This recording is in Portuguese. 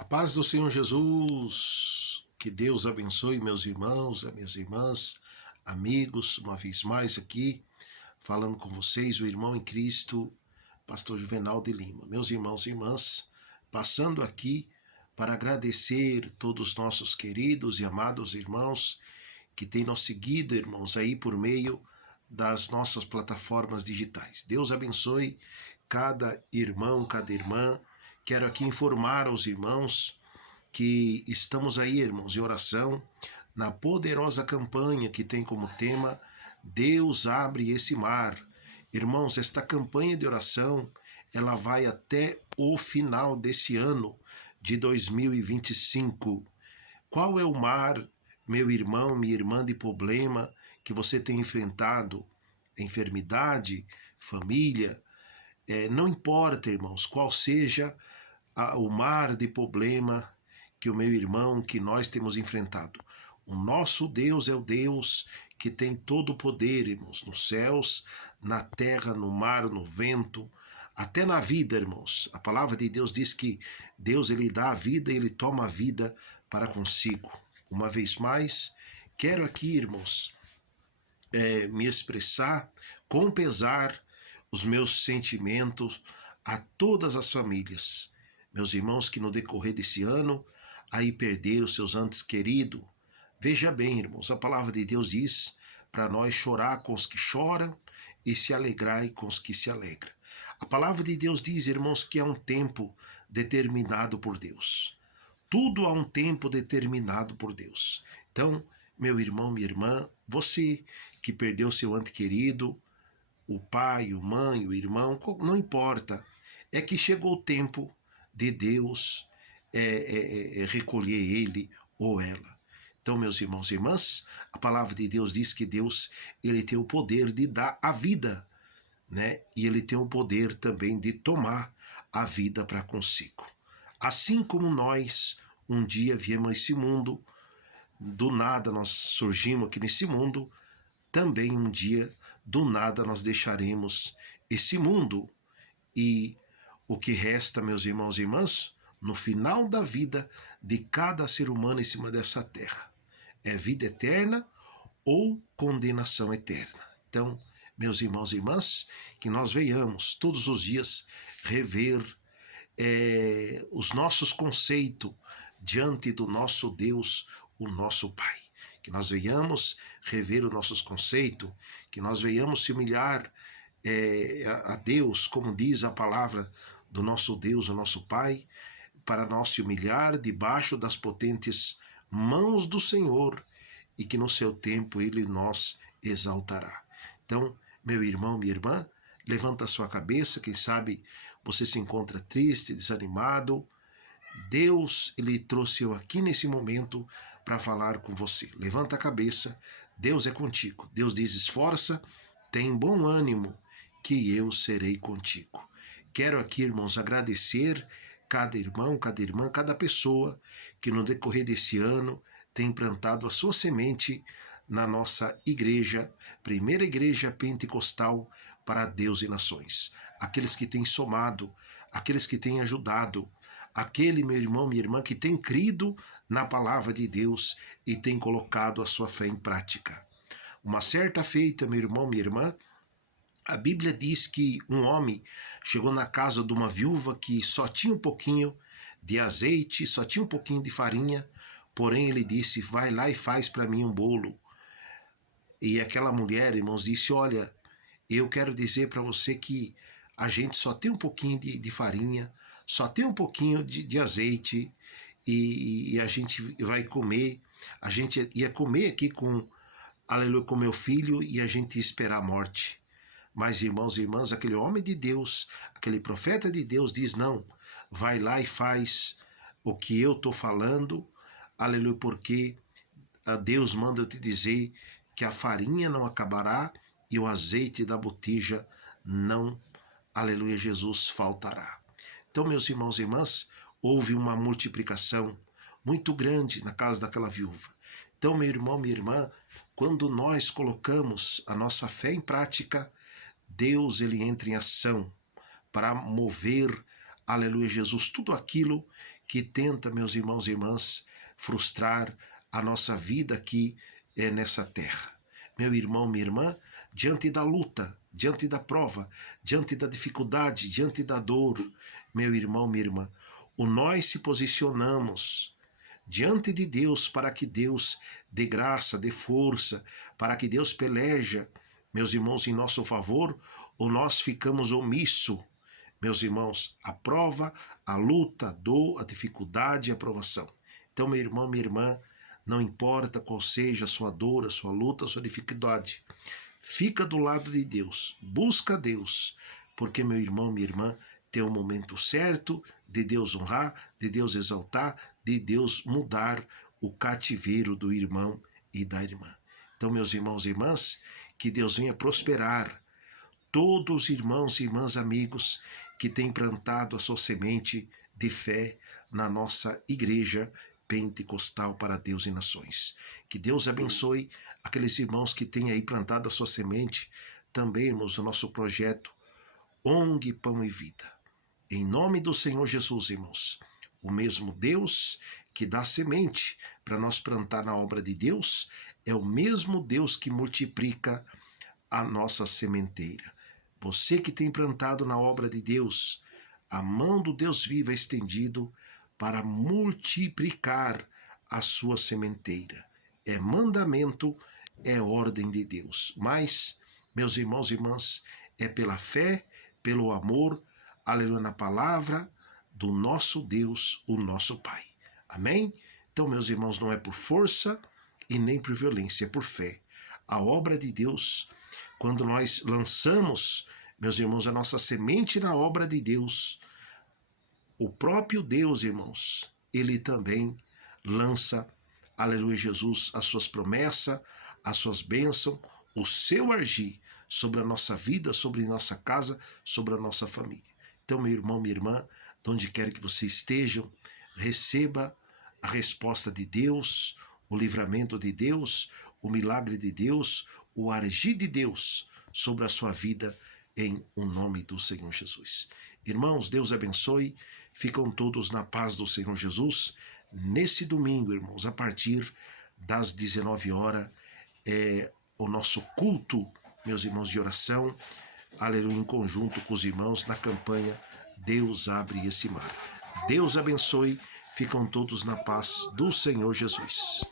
A paz do Senhor Jesus, que Deus abençoe meus irmãos, as minhas irmãs, amigos, uma vez mais aqui, falando com vocês, o irmão em Cristo, pastor Juvenal de Lima. Meus irmãos e irmãs, passando aqui para agradecer todos os nossos queridos e amados irmãos que têm nos seguido, irmãos, aí por meio das nossas plataformas digitais. Deus abençoe cada irmão, cada irmã. Quero aqui informar aos irmãos que estamos aí, irmãos, em oração, na poderosa campanha que tem como tema Deus abre esse mar. Irmãos, esta campanha de oração, ela vai até o final desse ano de 2025. Qual é o mar, meu irmão, minha irmã, de problema que você tem enfrentado? Enfermidade, família, não importa, irmãos, qual seja o mar de problema que o meu irmão, que nós temos enfrentado. O nosso Deus é o Deus que tem todo o poder, irmãos, nos céus, na terra, no mar, no vento, até na vida, irmãos. A palavra de Deus diz que Deus, ele dá a vida e ele toma a vida para consigo. Uma vez mais, quero aqui, irmãos, me expressar com pesar os meus sentimentos a todas as famílias. Meus irmãos que no decorrer desse ano aí perderam seus antes queridos. Veja bem, irmãos, a palavra de Deus diz para nós chorar com os que choram e se alegrar com os que se alegram. A palavra de Deus diz, irmãos, que há um tempo determinado por Deus. Tudo há um tempo determinado por Deus. Então, meu irmão, minha irmã, você que perdeu seu ente querido, o pai, a mãe, o irmão, não importa. É que chegou o tempo de Deus recolher ele ou ela. Então, meus irmãos e irmãs, a palavra de Deus diz que Deus, ele tem o poder de dar a vida, né? E ele tem o poder também de tomar a vida para consigo. Assim como nós um dia viemos a esse mundo, do nada nós surgimos aqui nesse mundo, também um dia do nada nós deixaremos esse mundo. E o que resta, meus irmãos e irmãs, no final da vida de cada ser humano em cima dessa terra, é vida eterna ou condenação eterna. Então, meus irmãos e irmãs, que nós venhamos todos os dias rever os nossos conceitos diante do nosso Deus, o nosso Pai. Que nós venhamos rever os nossos conceitos, que nós venhamos se humilhar a Deus, como diz a palavra do nosso Deus, o nosso Pai, para nós se humilhar debaixo das potentes mãos do Senhor, e que no seu tempo ele nos exaltará. Então, meu irmão, minha irmã, levanta a sua cabeça, quem sabe você se encontra triste, desanimado. Deus, ele trouxe eu aqui nesse momento para falar com você. Levanta a cabeça, Deus é contigo. Deus diz, esforça, tem bom ânimo, que eu serei contigo. Quero aqui, irmãos, agradecer cada irmão, cada irmã, cada pessoa que no decorrer desse ano tem plantado a sua semente na nossa igreja, primeira igreja pentecostal para Deus e nações. Aqueles que têm somado, aqueles que têm ajudado, aquele meu irmão, minha irmã, que tem crido na palavra de Deus e tem colocado a sua fé em prática. Uma certa feita, meu irmão, minha irmã, a Bíblia diz que um homem chegou na casa de uma viúva que só tinha um pouquinho de azeite, só tinha um pouquinho de farinha, porém ele disse, vai lá e faz para mim um bolo. E aquela mulher, irmãos, disse, olha, eu quero dizer para você que a gente só tem um pouquinho de farinha, só tem um pouquinho de azeite, e a gente vai comer, a gente ia comer aqui aleluia, com meu filho, e a gente ia esperar a morte. Mas, irmãos e irmãs, aquele homem de Deus, aquele profeta de Deus diz, não, vai lá e faz o que eu estou falando, aleluia, porque Deus manda eu te dizer que a farinha não acabará e o azeite da botija não, aleluia, Jesus, faltará. Então, meus irmãos e irmãs, houve uma multiplicação muito grande na casa daquela viúva. Então, meu irmão, minha irmã, quando nós colocamos a nossa fé em prática, Deus, ele entra em ação para mover, aleluia, Jesus, tudo aquilo que tenta, meus irmãos e irmãs, frustrar a nossa vida aqui nessa terra. Meu irmão, minha irmã, diante da luta, diante da prova, diante da dificuldade, diante da dor, meu irmão, minha irmã, o nós se posicionamos diante de Deus para que Deus dê graça, dê força, para que Deus peleja, meus irmãos, em nosso favor, ou nós ficamos omisso, meus irmãos, a prova, a luta, a dor, a dificuldade e a provação. Então, meu irmão, minha irmã, não importa qual seja a sua dor, a sua luta, a sua dificuldade, fica do lado de Deus, busca Deus, porque, meu irmão, minha irmã, tem o momento certo de Deus honrar, de Deus exaltar, de Deus mudar o cativeiro do irmão e da irmã. Então, meus irmãos e irmãs, que Deus venha prosperar todos os irmãos e irmãs amigos que têm plantado a sua semente de fé na nossa igreja pentecostal para Deus e nações. Que Deus abençoe aqueles irmãos que têm aí plantado a sua semente, também, irmãos, do nosso projeto ONG Pão e Vida. Em nome do Senhor Jesus, irmãos, o mesmo Deus que dá semente para nós plantar na obra de Deus é o mesmo Deus que multiplica a nossa sementeira. Você que tem plantado na obra de Deus, a mão do Deus vivo é estendido para multiplicar a sua sementeira. É mandamento, é ordem de Deus. Mas, meus irmãos e irmãs, é pela fé, pelo amor, aleluia, na palavra do nosso Deus, o nosso Pai. Amém? Então, meus irmãos, não é por força e nem por violência, é por fé. A obra de Deus, quando nós lançamos, meus irmãos, a nossa semente na obra de Deus, o próprio Deus, irmãos, ele também lança, aleluia, Jesus, as suas promessas, as suas bênçãos, o seu agir sobre a nossa vida, sobre a nossa casa, sobre a nossa família. Então, meu irmão, minha irmã, de onde quer que você esteja, receba a resposta de Deus, o livramento de Deus, o milagre de Deus, o agir de Deus sobre a sua vida, em o nome do Senhor Jesus. Irmãos, Deus abençoe, ficam todos na paz do Senhor Jesus. Nesse domingo, irmãos, a partir das 19 horas, o nosso culto, meus irmãos, de oração, aleluia, em conjunto com os irmãos na campanha Deus Abre Esse Mar. Deus abençoe, ficam todos na paz do Senhor Jesus.